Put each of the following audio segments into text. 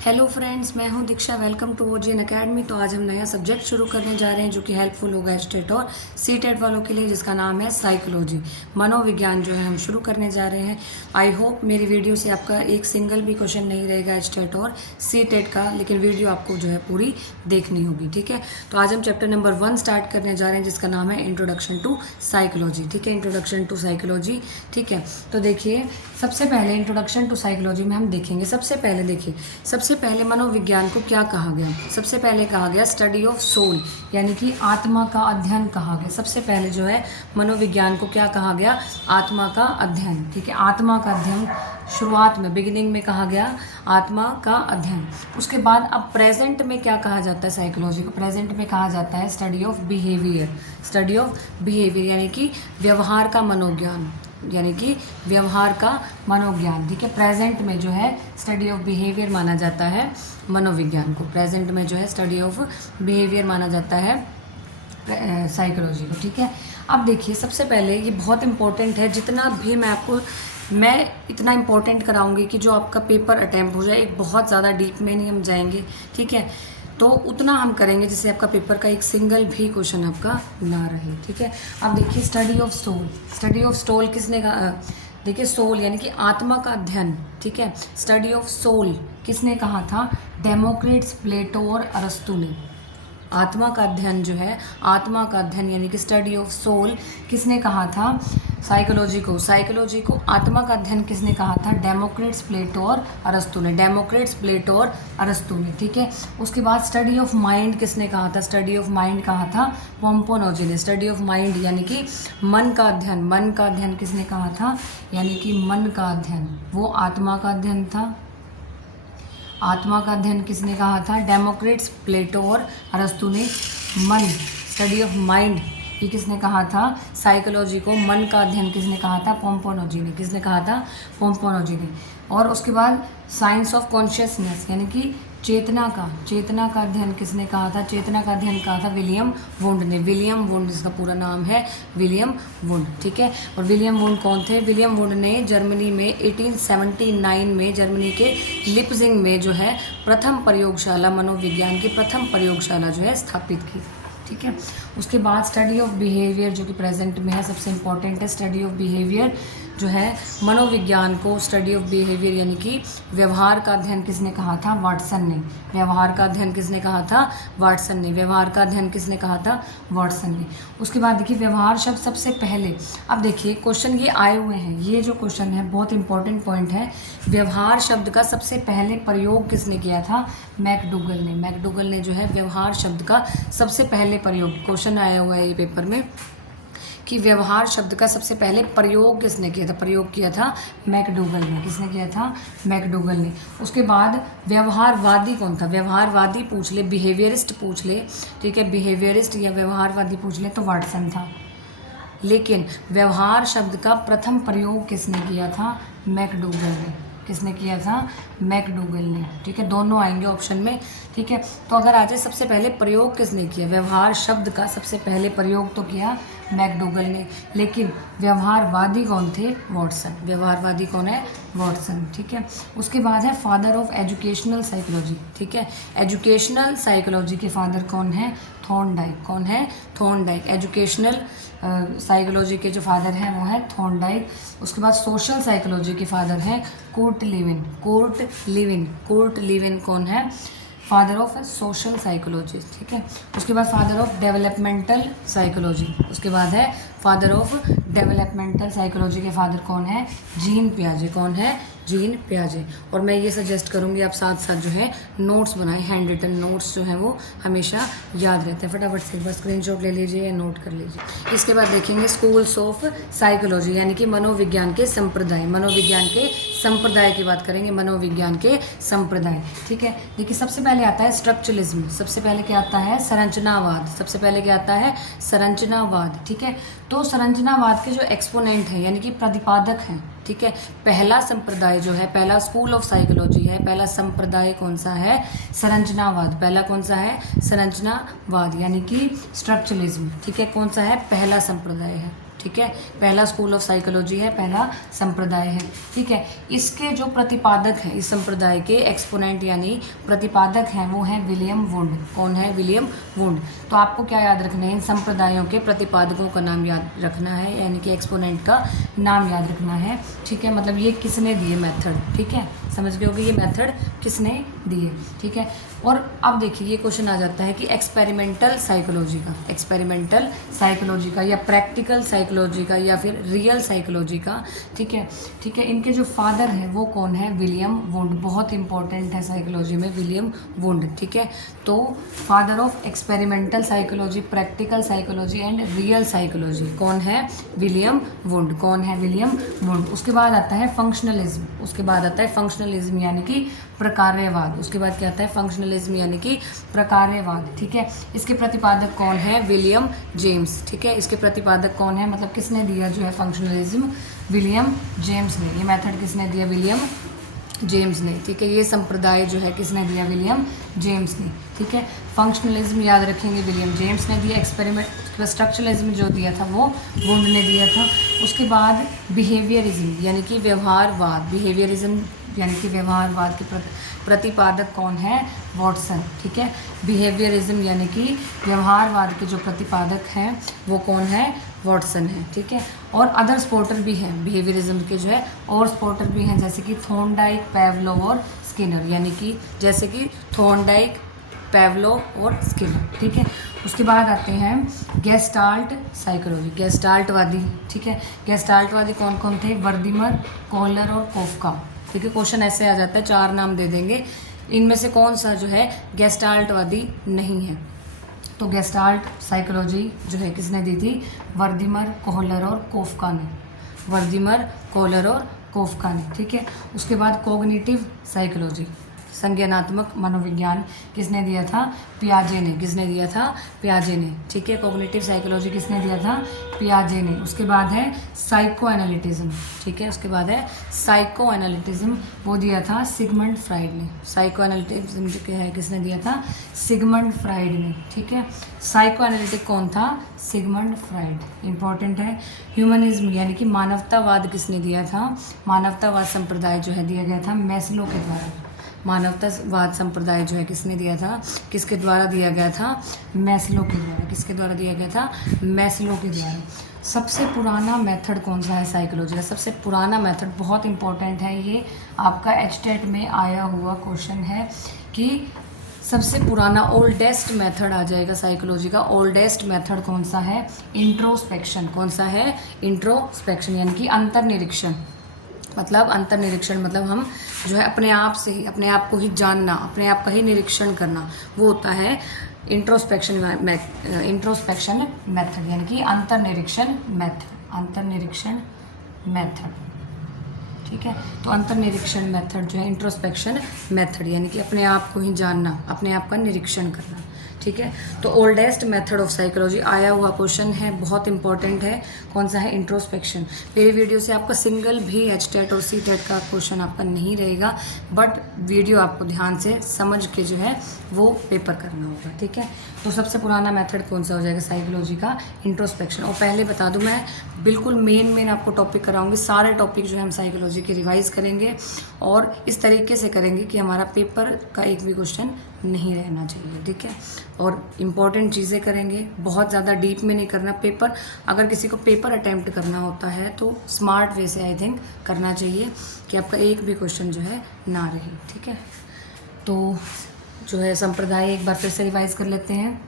Hello friends, मैं हूं Diksha. Welcome to Ojen academy. तो आज हम नया सब्जेक्ट शुरू करने जा रहे हैं जो कि हेल्पफुल होगा स्टेट और सी टेट वालों के लिए, जिसका नाम है साइकोलॉजी, मनोविज्ञान जो है हम शुरू करने जा रहे हैं। आई होप मेरी वीडियो से आपका एक सिंगल भी क्वेश्चन नहीं रहेगा स्टेट और सी टेट का, लेकिन वीडियो आपको जो है पूरी देखनी होगी। ठीक है, तो आज हम चैप्टर नंबर 1 स्टार्ट करने जा रहे हैं जिसका नाम है इंट्रोडक्शन टू साइकोलॉजी। ठीक है, इंट्रोडक्शन टू साइकोलॉजी। ठीक है, तो देखिए सबसे पहले इंट्रोडक्शन टू साइकोलॉजी में हम देखेंगे। सबसे पहले देखिए, सबसे पहले मनोविज्ञान को क्या कहा गया। सबसे पहले कहा गया स्टडी ऑफ सोल, यानी कि आत्मा का अध्ययन कहा गया। सबसे पहले जो है मनोविज्ञान को क्या कहा गया, आत्मा का अध्ययन। ठीक है, आत्मा का अध्ययन शुरुआत में बिगिनिंग में कहा गया, आत्मा का अध्ययन। उसके बाद अब प्रेजेंट में क्या कहा जाता है साइकोलॉजी को, प्रेजेंट में कहा जाता है study of behaviour. Study of behaviour यानी कि व्यवहार का मनोज्ञान, यानी कि व्यवहार का मनोज्ञान। ठीक है, प्रेजेंट में जो है स्टडी ऑफ बिहेवियर माना जाता है मनोविज्ञान को। प्रेजेंट में जो है स्टडी ऑफ बिहेवियर माना जाता है साइकोलॉजी को। ठीक है, अब देखिए सबसे पहले ये बहुत इंपॉर्टेंट है, जितना भी मैं इतना इम्पोर्टेंट कराऊंगी कि जो आपका पेपर अटैम्प्ट हो जाए। एक बहुत ज़्यादा डीप में नहीं हम जाएंगे, ठीक है, तो उतना हम करेंगे जिससे आपका पेपर का एक सिंगल भी क्वेश्चन आपका ना रहे। ठीक है, अब देखिए study of soul. Study of soul किसने कहा, देखिए सोल यानी कि आत्मा का अध्ययन। ठीक है, स्टडी ऑफ सोल किसने कहा था, डेमोक्रिट्स, प्लेटो और अरस्तु ने। आत्मा का अध्ययन जो है, आत्मा का अध्ययन यानी कि स्टडी ऑफ सोल किसने कहा था, साइकोलॉजी को। साइकोलॉजी को आत्मा का अध्ययन किसने कहा था, डेमोक्रिट्स, प्लेटो और अरस्तु ने। डेमोक्रिट्स, प्लेटो और अरस्तु ने। ठीक है, उसके बाद स्टडी ऑफ माइंड किसने कहा था, स्टडी ऑफ माइंड कहा था पोम्पोनोजी ने। स्टडी ऑफ माइंड यानी कि मन का अध्ययन, मन का अध्ययन किसने कहा था, यानी कि मन का अध्ययन वो आत्मा का अध्ययन था। आत्मा का अध्ययन किसने कहा था, डेमोक्रिट्स, प्लेटो और अरस्तु ने। मन, स्टडी ऑफ माइंड ये किसने कहा था, साइकोलॉजी को। मन का अध्ययन किसने कहा था, पोम्पोनोजी ने। किसने कहा था, पोम्पोनोजी ने। और उसके बाद साइंस ऑफ कॉन्शियसनेस यानी कि चेतना का अध्ययन किसने कहा था, चेतना का अध्ययन कहा था विलियम वुंड ने। विलियम वुंड, जिसका पूरा नाम है विलियम वुंड। ठीक है, और विलियम वुंड कौन थे, विलियम वुंड ने जर्मनी में 1879 में जर्मनी के लिप्जिंग में जो है प्रथम प्रयोगशाला, मनोविज्ञान की प्रथम प्रयोगशाला जो है स्थापित की। ठीक है, उसके बाद स्टडी ऑफ बिहेवियर जो कि प्रेजेंट में है, सबसे इंपॉर्टेंट है स्टडी ऑफ बिहेवियर जो है मनोविज्ञान को। स्टडी ऑफ बिहेवियर यानी कि व्यवहार का अध्ययन किसने कहा था, वाटसन ने। व्यवहार का अध्ययन किसने कहा था, वाटसन ने। व्यवहार का अध्ययन किसने कहा था, वाटसन ने। उसके बाद देखिए व्यवहार शब्द सबसे पहले, अब देखिए क्वेश्चन ये आए हुए हैं, ये जो क्वेश्चन है बहुत इंपॉर्टेंट पॉइंट है। व्यवहार शब्द का सबसे पहले प्रयोग किसने किया था, मैकडूगल ने। मैकडूगल ने जो है व्यवहार शब्द का सबसे पहले प्रयोग, क्वेश्चन आया हुआ है ये पेपर में कि व्यवहार शब्द का सबसे पहले प्रयोग किसने किया था, प्रयोग किया था मैकडूगल ने। किसने किया था, मैकडूगल ने। उसके बाद व्यवहारवादी कौन था, व्यवहारवादी पूछ ले, बिहेवियरिस्ट पूछ ले, ठीक है, बिहेवियरिस्ट या व्यवहारवादी पूछ ले तो वाटसन था। लेकिन व्यवहार शब्द का प्रथम प्रयोग किसने किया था, मैकडूगल ने। किसने किया था, मैकडूगल ने। ठीक है, दोनों आएंगे ऑप्शन में। ठीक है, तो अगर आ जाए सबसे पहले प्रयोग किसने किया, व्यवहार शब्द का सबसे पहले प्रयोग तो किया मैकडूगल ने, लेकिन व्यवहारवादी कौन थे, वाटसन। व्यवहारवादी कौन है, वाटसन। ठीक है, उसके बाद है फादर ऑफ एजुकेशनल साइकोलॉजी। ठीक है, एजुकेशनल साइकोलॉजी के फादर कौन है, थॉर्नडाइक। कौन है, थॉर्नडाइक। एजुकेशनल साइकोलॉजी के जो फादर हैं वो है थॉर्नडाइक। उसके बाद सोशल साइकोलॉजी के फादर हैं कुर्ट लीविन। कुर्ट लीविन कौन है, फादर ऑफ सोशल साइकोलॉजी। ठीक है, उसके बाद फादर ऑफ डेवलपमेंटल साइकोलॉजी। उसके बाद है फादर ऑफ डेवलपमेंटल साइकोलॉजी के फादर कौन है, जीन पियाजे। कौन है, जीन पियाजे। और मैं ये सजेस्ट करूँगी आप साथ साथ जो है नोट्स बनाएं, हैंड रिटन नोट्स जो हैं वो हमेशा याद रहते हैं। फटाफट से एक बार स्क्रीनशॉट ले लीजिए या नोट कर लीजिए। इसके बाद देखेंगे स्कूल्स ऑफ साइकोलॉजी यानी कि मनोविज्ञान के संप्रदाय। मनोविज्ञान के संप्रदाय की बात करेंगे, मनोविज्ञान के संप्रदाय। ठीक है, देखिए सबसे पहले आता है स्ट्रक्चरलिज्म। सबसे पहले क्या आता है, संरचनावाद। सबसे पहले क्या आता है, संरचनावाद। ठीक है, तो संरचनावाद के जो एक्सपोनेंट हैं यानी कि प्रतिपादक हैं, ठीक है, पहला संप्रदाय जो है, पहला स्कूल ऑफ साइकोलॉजी है, पहला संप्रदाय कौन सा है, संरचनावाद। पहला कौन सा है, संरचनावाद यानी कि स्ट्रक्चरलिज्म। ठीक है, कौन सा है, पहला संप्रदाय है। ठीक है, पहला स्कूल ऑफ साइकोलॉजी है, पहला संप्रदाय है। ठीक है, इसके जो प्रतिपादक हैं, इस संप्रदाय के एक्सपोनेंट यानी प्रतिपादक हैं, वो हैं विलियम वुंड। कौन है? William wound. तो आपको क्या याद रखना है? इन संप्रदायों के प्रतिपादकों का नाम याद रखना है, यानी कि एक्सपोनेंट का नाम याद रखना है। ठीक है, मतलब ये किसने दिए मेथड। ठीक है, समझ गए होगे ये मेथड किसने दिए। ठीक है, और अब देखिए ये क्वेश्चन आ जाता है कि एक्सपेरिमेंटल साइकोलॉजी का या प्रैक्टिकल साइकोलॉजी का या फिर रियल साइकोलॉजी का। ठीक है, ठीक है, इनके जो फादर हैं वो कौन है? William wound. बहुत इंपॉर्टेंट है साइकोलॉजी में विलियम वुंड। ठीक है, तो father of experimental psychology, practical psychology and real psychology कौन है? William wound. कौन है? William wound. उसके बाद आता है फंक्शनलिज्म, यानी कि प्रकार्यवाद। उसके बाद क्या आता है? फंक्शनलिज्म यानी कि प्रकार्यवाद। ठीक है, इसके प्रतिपादक कौन है? William James. ठीक है, इसके प्रतिपादक कौन है, मतलब किसने दिया जो है फंक्शनलिज्म? विलियम जेम्स ने। ये मेथड किसने दिया? विलियम जेम्स ने। ठीक है, ये संप्रदाय जो है किसने दिया? विलियम जेम्स ने। ठीक है, फंक्शनलिज्म याद रखेंगे विलियम जेम्स ने दिया, एक्सपेरिमेंट स्ट्रक्चरलिज्म जो दिया था वो वुंड ने दिया था। उसके बाद बिहेवियरिज्म यानी कि व्यवहारवाद, व्यवहारवाद के प्रतिपादक कौन है? वॉटसन। ठीक है, बिहेवियरिज्म यानी कि व्यवहारवाद के जो प्रतिपादक हैं वो कौन है? वॉटसन है। ठीक है, और अदर स्पोर्टर भी हैं बिहेवियरिज्म के जो है, और स्पोर्टर भी हैं जैसे कि थॉर्नडाइक, पेवलोव और स्किनर, यानी कि जैसे कि थॉर्नडाइक, पेवलोव और स्किनर। ठीक है, उसके बाद आते हैं गेस्टाल्ट साइकोलॉजी, गेस्टाल्टवादी। ठीक है, गेस्टाल्टवादी कौन कौन थे? वर्दीमर, कोहलर और कोफका। ठीक है, क्वेश्चन ऐसे आ जाता है, 4 नाम दे देंगे, इनमें से कौन सा जो है गेस्टाल्टवादी नहीं है? तो गेस्टाल्ट साइकोलॉजी जो है किसने दी थी? वर्दीमर, कोहलर और कोफका ने। वर्दीमर, कोहलर और कोफका ने। ठीक है, उसके बाद कॉग्निटिव साइकोलॉजी, संज्ञानात्मक मनोविज्ञान किसने दिया था? पियाजे ने। किसने दिया था? पियाजे ने। ठीक है, कॉग्निटिव साइकोलॉजी किसने दिया था? पियाजे ने। उसके बाद है साइकोएनालिटिज्म। ठीक है, उसके बाद है साइकोएनालिटिज्म, वो दिया था सिगमंड फ्राइड ने। साइकोएनालिटिज्म जो है किसने दिया था? सिगमंड फ्राइड ने। ठीक है, साइकोएनालिटिक कौन था? Sigmund Freud. इंपॉर्टेंट है। ह्यूमनिज्म यानी कि मानवतावाद किसने दिया था? मानवतावाद संप्रदाय जो है दिया गया था मैस्लो के द्वारा। मानवतावाद संप्रदाय जो है किसने दिया था? किसके द्वारा दिया गया था? मैस्लो के द्वारा। किसके द्वारा दिया गया था? मैस्लो के द्वारा। सबसे पुराना मेथड कौन सा है साइकोलॉजी का? सबसे पुराना मेथड बहुत इंपॉर्टेंट है, ये आपका एचटेट में आया हुआ क्वेश्चन है कि सबसे पुराना ओल्डेस्ट मेथड आ जाएगा साइकोलॉजी का। ओल्डेस्ट मेथड कौन सा है? इंट्रोस्पेक्शन। कौन सा है? इंट्रोस्पेक्शन, यानी कि अंतर्निरीक्षण। मतलब अंतर्निरीक्षण मतलब हम जो है अपने आप से ही, अपने आप को ही जानना, अपने आप का ही निरीक्षण करना, वो होता है इंट्रोस्पेक्शन मेथड, यानी कि अंतर्निरीक्षण मेथड। ठीक है, तो अंतर्निरीक्षण मेथड जो है इंट्रोस्पेक्शन मेथड, यानी कि अपने आप को ही जानना, अपने आप का निरीक्षण करना। ठीक है, तो ओल्डेस्ट मेथड ऑफ साइकोलॉजी आया हुआ क्वेश्चन है, बहुत इंपॉर्टेंट है। कौन सा है? इंट्रोस्पेक्शन। मेरी वीडियो से आपका सिंगल भी एचटेट और सीटेट का क्वेश्चन आपका नहीं रहेगा, बट वीडियो आपको ध्यान से समझ के जो है वो पेपर करना होगा। ठीक है, तो सबसे पुराना मेथड कौन सा हो जाएगा साइकोलॉजी का? इंट्रोस्पेक्शन। और पहले बता दूं, मैं बिल्कुल मेन आपको टॉपिक कराऊंगी, सारे टॉपिक जो है हम साइकोलॉजी के रिवाइज करेंगे और इस तरीके से करेंगे कि हमारा पेपर का एक भी क्वेश्चन नहीं रहना चाहिए। ठीक है, और इम्पॉर्टेंट चीज़ें करेंगे, बहुत ज़्यादा डीप में नहीं करना पेपर। अगर किसी को पेपर अटैम्प्ट करना होता है तो स्मार्ट वे से आई थिंक करना चाहिए कि आपका एक भी क्वेश्चन जो है ना रहे। ठीक है, तो जो है संप्रदाय एक बार फिर से रिवाइज कर लेते हैं।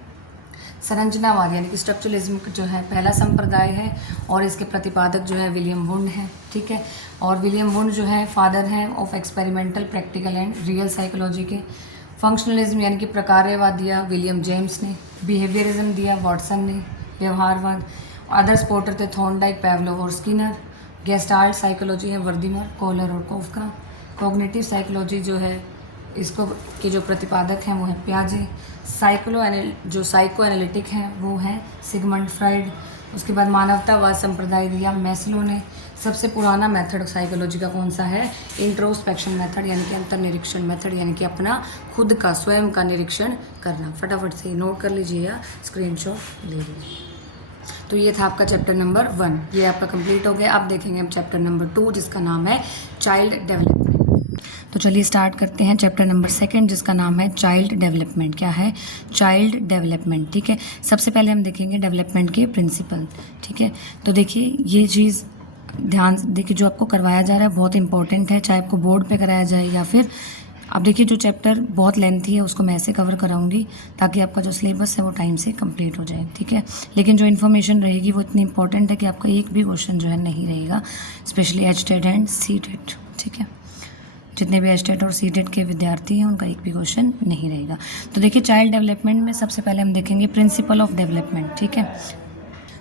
संरचनावाद यानी कि स्ट्रक्चरलिज्म जो है पहला संप्रदाय है और इसके प्रतिपादक जो है विलियम वुंड है। ठीक है, और विलियम वुंड जो है फादर हैं of experimental, practical and real psychology के। फंक्शनलिज्म यानी कि प्रकार्यवाद दिया विलियम जेम्स ने। बिहेवियरिज्म दिया वॉटसन ने। व्यवहारवाद, अदर स्पोर्टर थे थॉर्नडाइक, पेवलोव और स्किनर। गेस्टाल्ट साइकोलॉजी है वर्दीमर, कोहलर और कोफका। कॉग्निटिव साइकोलॉजी जो है इसको के जो प्रतिपादक हैं वो हैं पियाजे। जो साइको एनालिटिक हैं वो हैं सिगमंड फ्राइड। उसके बाद मानवतावाद संप्रदाय दिया मैस्लो ने। सबसे पुराना मेथड साइकोलॉजी का कौन सा है? इंट्रोस्पेक्शन मेथड, यानी कि अंतर्निरीक्षण मेथड, यानी कि अपना खुद का स्वयं का निरीक्षण करना। फटाफट से नोट कर लीजिए या स्क्रीनशॉट ले लीजिए। तो ये था आपका चैप्टर नंबर 1, ये आपका कंप्लीट हो गया। अब देखेंगे हम चैप्टर नंबर 2 जिसका नाम है चाइल्ड डेवलपमेंट। तो चलिए स्टार्ट करते हैं चैप्टर नंबर 2 जिसका नाम है चाइल्ड डेवलपमेंट। क्या है? Child development. ठीक है, सबसे पहले हम देखेंगे डेवलपमेंट के प्रिंसिपल। ठीक है, तो देखिए ये चीज़ ध्यान देखिए, जो आपको करवाया जा रहा है बहुत इंपॉर्टेंट है, चाहे आपको बोर्ड पे कराया जाए या फिर अब देखिए जो चैप्टर बहुत लेंथी है उसको मैं ऐसे कवर कराऊंगी ताकि आपका जो सिलेबस है वो टाइम से कंप्लीट हो जाए। ठीक है, लेकिन जो इन्फॉर्मेशन रहेगी वो इतनी इंपॉर्टेंट है कि आपका एक भी क्वेश्चन जो है नहीं रहेगा, स्पेशली एचटेट एंड सीटेट। ठीक है, जितने भी एचटेट और सीटेट के विद्यार्थी हैं उनका एक भी क्वेश्चन नहीं रहेगा। तो देखिए चाइल्ड डेवलपमेंट में सबसे पहले हम देखेंगे प्रिंसिपल ऑफ डेवलपमेंट। ठीक है,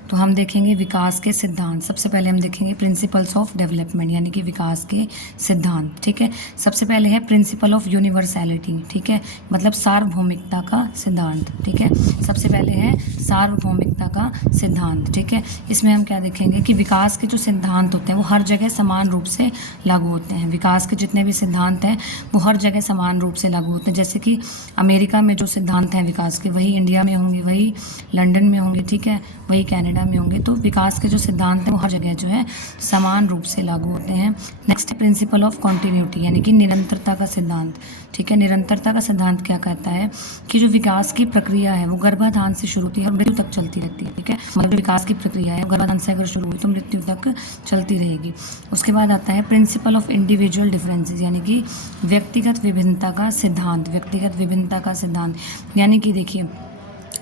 तो हम देखेंगे विकास के सिद्धांत। सबसे पहले हम देखेंगे प्रिंसिपल्स ऑफ डेवलपमेंट यानी कि विकास के सिद्धांत। ठीक है, सबसे पहले है प्रिंसिपल ऑफ यूनिवर्सैलिटी। ठीक है, मतलब सार्वभौमिकता का सिद्धांत। ठीक है, सबसे पहले है सार्वभौमिकता का सिद्धांत। ठीक है, इसमें हम क्या देखेंगे कि विकास के जो सिद्धांत होते हैं वो हर जगह समान रूप से लागू होते हैं। विकास के जितने भी सिद्धांत हैं वो हर जगह समान रूप से लागू होते हैं। जैसे कि अमेरिका में जो सिद्धांत हैं विकास के वही इंडिया में होंगे, वही लंदन में होंगे। ठीक है, वही कनाडा में होंगे। तो विकास के जो सिद्धांत हैं वो हर जगह जो है समान रूप से लागू होते हैं। नेक्स्ट है प्रिंसिपल ऑफ कॉन्टिन्यूटी यानी कि निरंतरता का सिद्धांत। ठीक है, निरंतरता का सिद्धांत क्या कहता है कि जो विकास की प्रक्रिया है वो गर्भाधान से शुरू होती है और मृत्यु तक चलती रहती है। ठीक है, मतलब विकास की प्रक्रिया है गर्भाधान से अगर शुरू हुई तो मृत्यु तक चलती रहेगी। उसके बाद आता है प्रिंसिपल ऑफ इंडिविजुअल डिफरेंसेस यानी कि व्यक्तिगत विभिन्नता का सिद्धांत। व्यक्तिगत विभिन्नता का सिद्धांत यानी कि देखिए,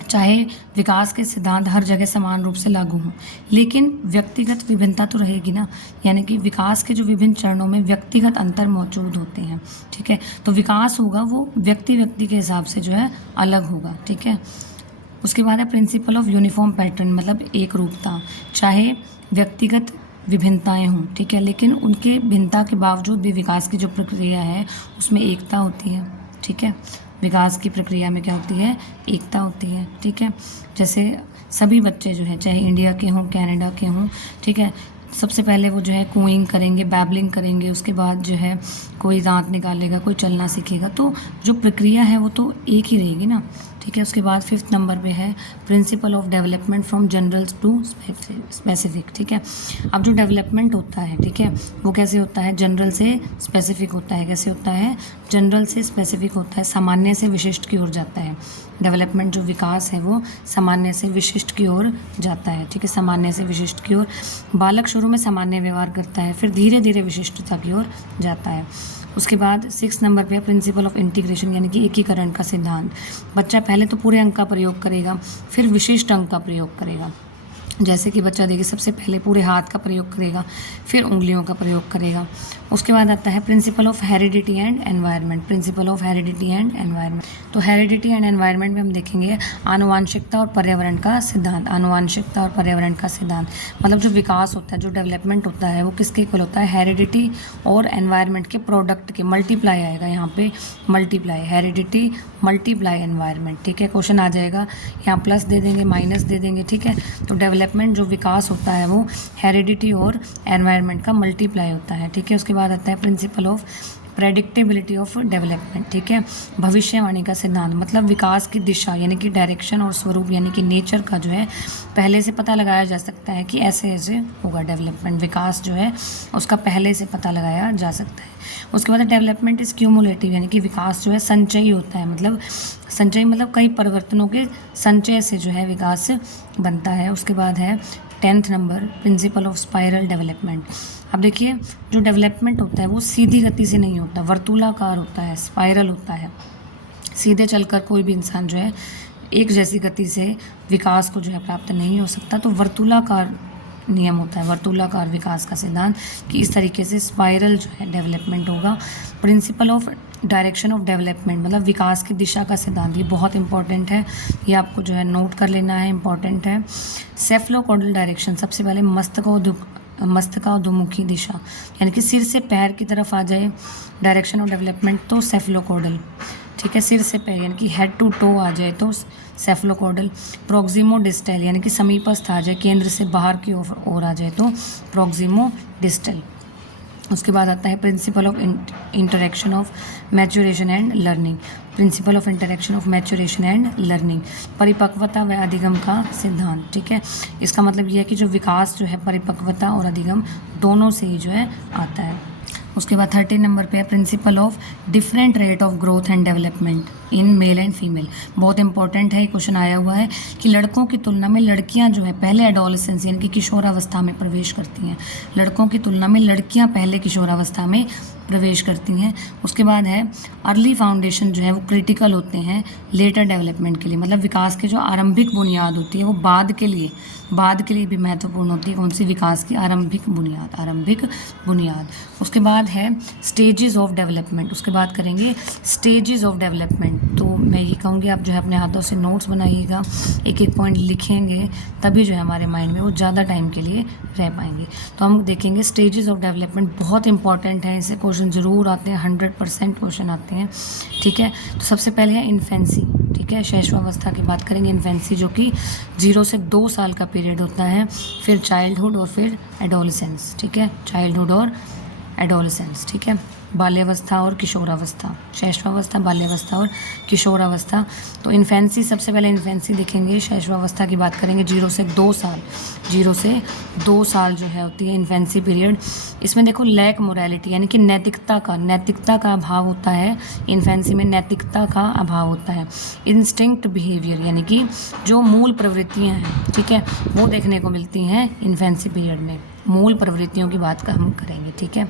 चाहे विकास के सिद्धांत हर जगह समान रूप से लागू हों लेकिन व्यक्तिगत विभिन्नता तो रहेगी ना, यानी कि विकास के जो विभिन्न चरणों में व्यक्तिगत अंतर मौजूद होते हैं। ठीक है, तो विकास होगा वो व्यक्ति व्यक्ति के हिसाब से जो है अलग होगा। ठीक है, उसके बाद है प्रिंसिपल ऑफ यूनिफॉर्म पैटर्न मतलब एक रूपता। चाहे व्यक्तिगत विभिन्नताएं हों, ठीक है, लेकिन उनके भिन्नता के बावजूद भी विकास की जो प्रक्रिया है उसमें एकता होती है। ठीक है, विकास की प्रक्रिया में क्या होती है? एकता होती है। ठीक है, जैसे सभी बच्चे जो हैं चाहे इंडिया के हों कनाडा के हों, ठीक है, सबसे पहले वो जो है कूइंग करेंगे, बैबलिंग करेंगे, उसके बाद जो है कोई दांत निकालेगा, कोई चलना सीखेगा, तो जो प्रक्रिया है वो तो एक ही रहेगी ना। ठीक है, उसके बाद 5th नंबर पे है principle of development from general to specific. ठीक है, अब जो डेवलपमेंट होता है, ठीक है, वो कैसे होता है? जनरल से स्पेसिफिक होता है। कैसे होता है? जनरल से स्पेसिफिक होता है, सामान्य से विशिष्ट की ओर जाता है। डेवलपमेंट जो विकास है वो सामान्य से विशिष्ट की ओर जाता है। ठीक है, सामान्य से विशिष्ट की ओर। बालक शुरू में सामान्य व्यवहार करता है, फिर धीरे धीरे विशिष्टता की ओर जाता है। उसके बाद 6 नंबर पे प्रिंसिपल ऑफ इंटीग्रेशन यानी कि एकीकरण का सिद्धांत। बच्चा पहले तो पूरे अंक का प्रयोग करेगा, फिर विशिष्ट अंक का प्रयोग करेगा। जैसे कि बच्चा देखिए सबसे पहले पूरे हाथ का प्रयोग करेगा, फिर उंगलियों का प्रयोग करेगा। उसके बाद आता है principle of heredity and environment. Principle of heredity and environment, तो हेरिडिटी एंड एनवायरनमेंट में हम देखेंगे आनुवांशिकता और पर्यावरण का सिद्धांत। आनुवांशिकता और पर्यावरण का सिद्धांत मतलब जो विकास होता है, जो डेवलपमेंट होता है वो किसके इक्वल होता है? हेरिडिटी और एनवायरनमेंट के प्रोडक्ट के। मल्टीप्लाई आएगा यहाँ पे, मल्टीप्लाई हेरिडिटी मल्टीप्लाई एनवायरनमेंट। ठीक है, क्वेश्चन आ जाएगा, यहाँ प्लस दे देंगे, माइनस दे देंगे। ठीक है, तो डेवलपमेंट जो विकास होता है वो हेरिडिटी और एनवायरनमेंट का मल्टीप्लाई होता है। ठीक है, उसके बाद आता है principle of predictability of development. ठीक है, भविष्यवाणी का सिद्धांत मतलब विकास की दिशा यानी कि डायरेक्शन और स्वरूप यानी कि नेचर का जो है पहले से पता लगाया जा सकता है कि ऐसे ऐसे होगा डेवलपमेंट। विकास जो है उसका पहले से पता लगाया जा सकता है। उसके बाद डेवलपमेंट इज क्यूमुलेटिव यानी कि विकास जो है संचयी होता है। मतलब संचयी मतलब कई परिवर्तनों के संचय से जो है विकास बनता है। उसके बाद है 10th number principle of spiral development. अब देखिए जो डेवलपमेंट होता है वो सीधी गति से नहीं होता, वर्तुलाकार होता है, स्पाइरल होता है। सीधे चलकर कोई भी इंसान जो है एक जैसी गति से विकास को जो है प्राप्त नहीं हो सकता, तो वर्तुलाकार नियम होता है, वर्तुलाकार विकास का सिद्धांत कि इस तरीके से स्पाइरल जो है डेवलपमेंट होगा। Principle of direction of development मतलब विकास की दिशा का सिद्धांत, ये बहुत इंपॉर्टेंट है, ये आपको जो है नोट कर लेना है, इंपॉर्टेंट है। सेफलोकॉर्डल डायरेक्शन सबसे पहले मस्तकाधोमुखी दिशा यानी कि सिर से पैर की तरफ आ जाए डायरेक्शन ऑफ डेवलपमेंट तो सेफलोकॉर्डल। ठीक है, सिर से पैर यानी कि हेड टू टो आ जाए तो सेफलोकॉर्डल। प्रोक्सिमो डिस्टल यानी कि समीपस्थ आ जाए, केंद्र से बाहर की ओर आ जाए तो प्रोक्सिमो डिस्टल। उसके बाद आता है principle of interaction of maturation and learning. Principle of interaction of maturation and learning, परिपक्वता व अधिगम का सिद्धांत। ठीक है, इसका मतलब ये है कि जो विकास जो है परिपक्वता और अधिगम दोनों से ही जो है आता है। उसके बाद 13 नंबर पे है principle of different rate of growth and development in male and female. बहुत इंपॉर्टेंट है, क्वेश्चन आया हुआ है कि लड़कों की तुलना में लड़कियां जो है पहले एडोलेसेंस यानी कि किशोरावस्था में प्रवेश करती हैं। लड़कों की तुलना में लड़कियां पहले किशोरावस्था में प्रवेश करती हैं। उसके बाद है अर्ली फाउंडेशन जो है वो क्रिटिकल होते हैं लेटर डेवलपमेंट के लिए, मतलब विकास के जो आरंभिक बुनियाद होती है वो बाद के लिए भी महत्वपूर्ण होती है। कौन सी? विकास की आरंभिक बुनियाद। उसके बाद है स्टेजेस ऑफ डेवलपमेंट। उसके बाद करेंगे स्टेजेस ऑफ डेवलपमेंट। तो मैं ये कहूँगी आप जो है अपने हाथों से नोट्स बनाइएगा, एक एक पॉइंट लिखेंगे, तभी जो है हमारे माइंड में वो ज़्यादा टाइम के लिए रह पाएंगे। तो हम देखेंगे स्टेजेस ऑफ डेवलपमेंट, बहुत इंपॉर्टेंट है, इससे क्वेश्चन ज़रूर आते हैं, 100% क्वेश्चन आते हैं। ठीक है, तो सबसे पहले है इन्फेंसी। ठीक है, शैशवावस्था की बात करेंगे। इन्फेंसी जो कि 0 से 2 साल का पीरियड होता है, फिर चाइल्डहुड और फिर एडोलेसेंस। ठीक है, चाइल्डहुड और एडोलेसेंस। ठीक है, बाल्यावस्था और किशोरावस्था, शैशवावस्था, बाल्यावस्था और किशोरावस्था। तो इन्फेंसी, सबसे पहले इन्फेंसी देखेंगे। शैशवावस्था की बात करेंगे 0 से 2 साल, 0 से 2 साल जो है होती है इन्फेंसी पीरियड। इसमें देखो लैक मोरालिटी यानी कि नैतिकता का अभाव होता है। इन्फेंसी में नैतिकता का अभाव होता है। इंस्टिंक्ट बिहेवियर यानी कि जो मूल प्रवृत्तियाँ हैं, ठीक है, वो देखने को मिलती हैं इन्फेंसी पीरियड में। मूल प्रवृत्तियों की बात का हम करेंगे। ठीक है,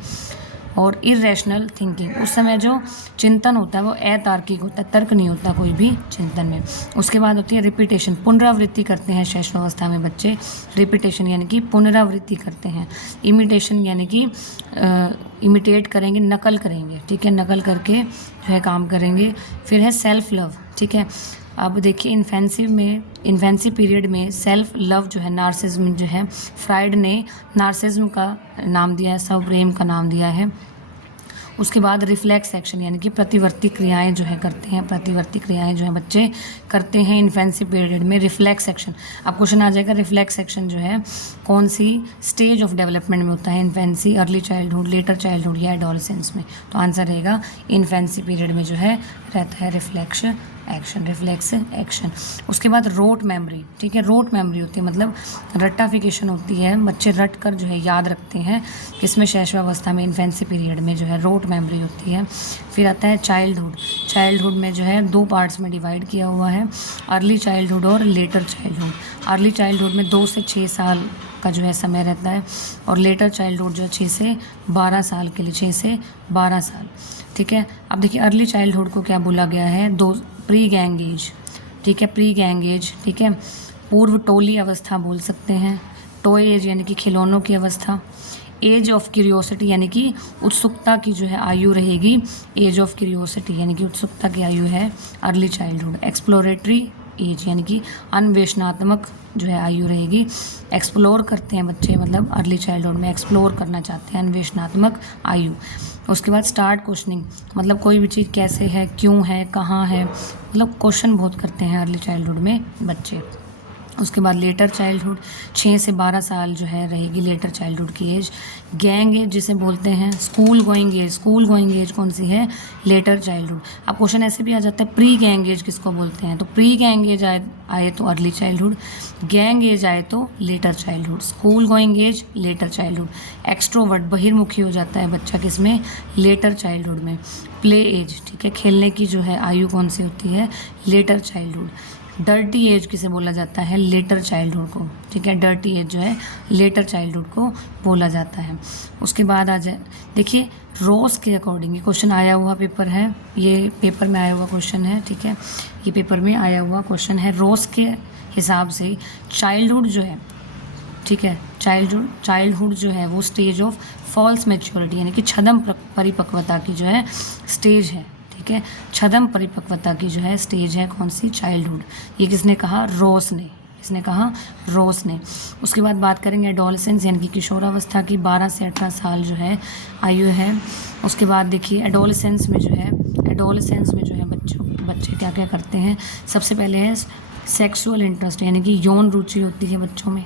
और इरेशनल थिंकिंग, उस समय जो चिंतन होता है वो अतार्किक होता है, तर्क नहीं होता कोई भी चिंतन में। उसके बाद होती है रिपीटेशन, पुनरावृत्ति करते हैं शैशवावस्था में बच्चे। रिपीटेशन यानी कि पुनरावृत्ति करते हैं। इमिटेशन यानी कि इमिटेट करेंगे, नकल करेंगे। ठीक है, नकल करके जो है काम करेंगे। फिर है सेल्फ लव। ठीक है, अब देखिए इन्फेंसी पीरियड में सेल्फ लव जो है, नार्सिज्म जो है, फ्राइड ने नार्सिज्म का नाम दिया है, स्वप्रेम का नाम दिया है। उसके बाद रिफ्लेक्स एक्शन यानी कि प्रतिवर्ती क्रियाएं जो है करते हैं, प्रतिवर्ती क्रियाएं जो है बच्चे करते हैं इन्फेंसी पीरियड में। रिफ्लेक्स एक्शन, अब क्वेश्चन आ जाएगा रिफ्लेक्स एक्शन जो है कौन सी स्टेज ऑफ डेवलपमेंट में होता है? Infancy, early childhood, letter childhood या एडोलेसेंस में? तो आंसर रहेगा इन्फेंसी पीरियड में जो है रहता है रिफ्लेक्स एक्शन। उसके बाद रोट मेमोरी। ठीक है, रोट मेमोरी होती है मतलब रट्टाफिकेशन होती है, बच्चे रट कर जो है याद रखते हैं। किसमें? शैशवावस्था में, इन्फेंसी पीरियड में जो है रोट मेमोरी होती है। फिर आता है चाइल्डहुड में जो है 2 पार्ट्स में डिवाइड किया हुआ है, अर्ली चाइल्डहुड और लेटर चाइल्डहुड। अर्ली चाइल्डहुड में 2 से 6 साल का जो है समय रहता है, और लेटर चाइल्डहुड जो है 6 से 12 साल के लिए, 6 से 12 साल। ठीक है, अब देखिए अर्ली चाइल्डहुड को क्या बोला गया है? Pre gang as. ठीक है, प्री गैंग एज। ठीक है, पूर्व टोली अवस्था बोल सकते हैं। टॉय एज यानी कि खिलौनों की अवस्था। एज ऑफ क्यूरियोसिटी यानी कि उत्सुकता की जो है आयु रहेगी। एज ऑफ क्यूरियोसिटी यानी कि उत्सुकता की आयु है अर्ली चाइल्डहुड। एक्सप्लोरेटरी एज यानी कि अन्वेषणात्मक जो है आयु रहेगी। एक्सप्लोर करते हैं बच्चे, मतलब अर्ली चाइल्डहुड में एक्सप्लोर करना चाहते हैं, अन्वेषणात्मक आयु। उसके बाद स्टार्ट क्वेश्चनिंग, मतलब कोई भी चीज़ कैसे है, क्यों है, कहाँ है, मतलब क्वेश्चन बहुत करते हैं अर्ली चाइल्डहुड में बच्चे। उसके बाद लेटर चाइल्डहुड, 6 से 12 साल जो है रहेगी लेटर चाइल्डहुड की एज। गैंग एज जिसे बोलते हैं, स्कूल गोइंग एज कौन सी है? Letter childhood. अब क्वेश्चन ऐसे भी आ जाता है प्री गैंग एज किसको बोलते हैं? तो प्री गैंग एज आए तो अर्ली चाइल्डहुड, गैंग एज आए तो later childhood, school going age later childhood. Extrovert, बहिर्मुखी हो जाता है बच्चा किसमें? लेटर चाइल्डहुड में। प्ले एज, ठीक है, खेलने की जो है आयु कौन सी होती है? Letter childhood. डर्टी एज किसे बोला जाता है? लेटर चाइल्डहुड को। ठीक है, डर्टी एज जो है लेटर चाइल्डहुड को बोला जाता है। उसके बाद आ जाए, देखिए रोज के अकॉर्डिंग ये क्वेश्चन आया हुआ पेपर है, ये पेपर में आया हुआ क्वेश्चन है। ठीक है, ये पेपर में आया हुआ क्वेश्चन है। रोज के हिसाब से चाइल्डहुड जो है, ठीक है, चाइल्डहुड जो है वो स्टेज ऑफ फॉल्स मैच्योरिटी यानी कि छद्म परिपक्वता की जो है स्टेज है। ठीक है, छद्म परिपक्वता की जो है स्टेज है कौन सी? चाइल्डहुड। ये किसने कहा? रोस ने। किसने कहा? रोस ने। उसके बाद बात करेंगे एडोलेसेंस यानी कि किशोरावस्था की, 12 से 18 साल जो है आयु है। उसके बाद देखिए एडोलेसेंस में जो है बच्चे क्या क्या करते हैं? सबसे पहले है सेक्सुअल इंटरेस्ट यानी कि यौन रुचि होती है बच्चों में।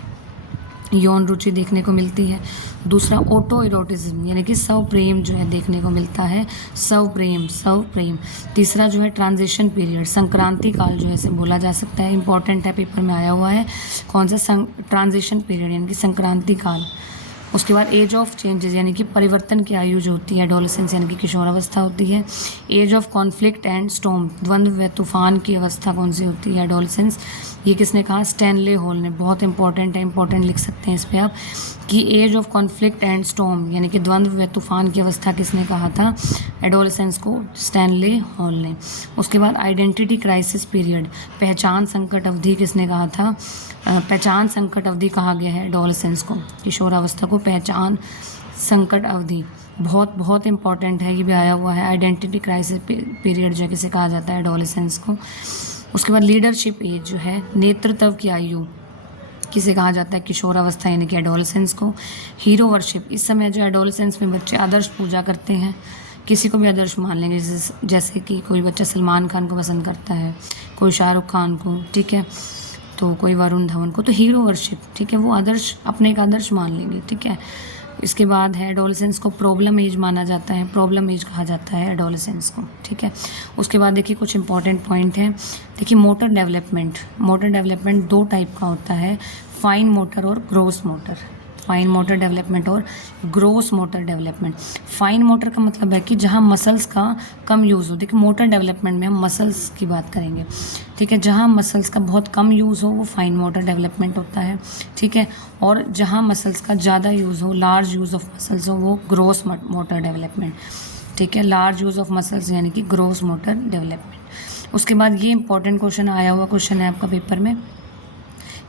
यौन रुचि देखने को मिलती है। दूसरा ऑटो इरोटिज्म यानी कि स्व प्रेम जो है देखने को मिलता है, स्व प्रेम। तीसरा जो है ट्रांजिशन पीरियड, संक्रांति काल जो है इसे बोला जा सकता है, इंपॉर्टेंट है, पेपर में आया हुआ है। कौन सा? ट्रांजिशन पीरियड यानी कि संक्रांति काल। उसके बाद एज ऑफ चेंजेस यानी कि परिवर्तन की आयु जो होती है, एडोलेसेंस यानी कि किशोरावस्था होती है। Age of conflict and storm, द्वंद्व व तूफान की अवस्था कौन सी होती है? एडोलेसेंस। ये किसने कहा? स्टैनले हॉल ने। बहुत इंपॉर्टेंट है, इंपॉर्टेंट लिख सकते हैं इस पर आप कि age of conflict and storm यानी कि द्वंद्व व तूफान की अवस्था किसने कहा था? एडोलेसेंस को स्टैनले हॉल ने। उसके बाद आइडेंटिटी क्राइसिस पीरियड, पहचान संकट अवधि किसने कहा था? पहचान संकट अवधि कहा गया है एडोलेसेंस को, किशोरावस्था को पहचान संकट अवधि। बहुत बहुत इंपॉर्टेंट है, ये भी आया हुआ है। आइडेंटिटी क्राइसिस पीरियड जो है किसे कहा जाता है? एडोलेसेंस को। उसके बाद लीडरशिप एज जो है, नेतृत्व की आयु किसे कहा जाता है? किशोरावस्था यानी कि एडोलेसेंस को। हीरो वर्शिप, इस समय जो एडोलेसेंस में बच्चे आदर्श पूजा करते हैं, किसी को भी आदर्श मान लेंगे, जैसे कि कोई बच्चा सलमान खान को पसंद करता है, कोई शाहरुख खान को, ठीक है, तो कोई वरुण धवन को, तो हीरो वर्शिप, ठीक है, वो आदर्श, अपने एक आदर्श मान लेंगे, ठीक है। इसके बाद है एडोलेसेंस को प्रॉब्लम एज माना जाता है, प्रॉब्लम एज कहा जाता है एडोलेसेंस को, ठीक है। उसके बाद देखिए कुछ इंपॉर्टेंट पॉइंट हैं। देखिए मोटर डेवलपमेंट दो टाइप का होता है, फाइन मोटर और gross motor. Fine motor development और gross motor development. Fine motor का मतलब है कि जहाँ मसल्स का कम यूज़ हो। देखिए मोटर डेवलपमेंट में हम मसल्स की बात करेंगे, ठीक है, जहाँ मसल्स का बहुत कम यूज़ हो वो फाइन मोटर डेवलपमेंट होता है, ठीक है, और जहाँ मसल्स का ज़्यादा यूज़ हो, लार्ज यूज़ ऑफ मसल्स हो, वो ग्रोस मोटर डेवलपमेंट, ठीक है, लार्ज यूज़ ऑफ मसल्स यानी कि ग्रोस मोटर डेवलपमेंट। उसके बाद ये इंपॉर्टेंट क्वेश्चन आया हुआ क्वेश्चन है आपका पेपर में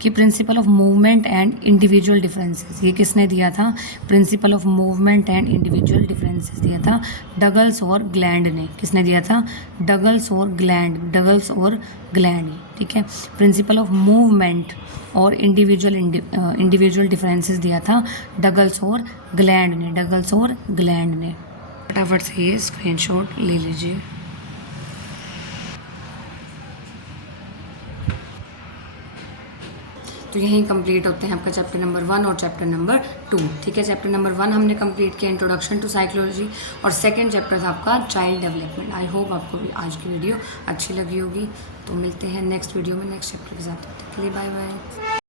कि principle of movement and individual differences, ये किसने दिया था? Principle of movement and individual differences दिया था डगल्स और ग्लैंड ने। किसने दिया था? डगल्स और ग्लैंड, ठीक है। प्रिंसिपल ऑफ मूवमेंट और इंडिविजुअल डिफरेंसेस दिया था डगल्स और ग्लैंड ने। फटाफट से ये स्क्रीनशॉट ले लीजिए। तो यहीं कंप्लीट होते हैं आपका चैप्टर नंबर 1 और चैप्टर नंबर 2, ठीक है। चैप्टर नंबर 1 हमने कंप्लीट किया, इंट्रोडक्शन टू साइकोलॉजी, और सेकंड चैप्टर था आपका चाइल्ड डेवलपमेंट। आई होप आपको आज की वीडियो अच्छी लगी होगी। तो मिलते हैं नेक्स्ट वीडियो में नेक्स्ट चैप्टर के साथ। तब तक के लिए बाय बाय।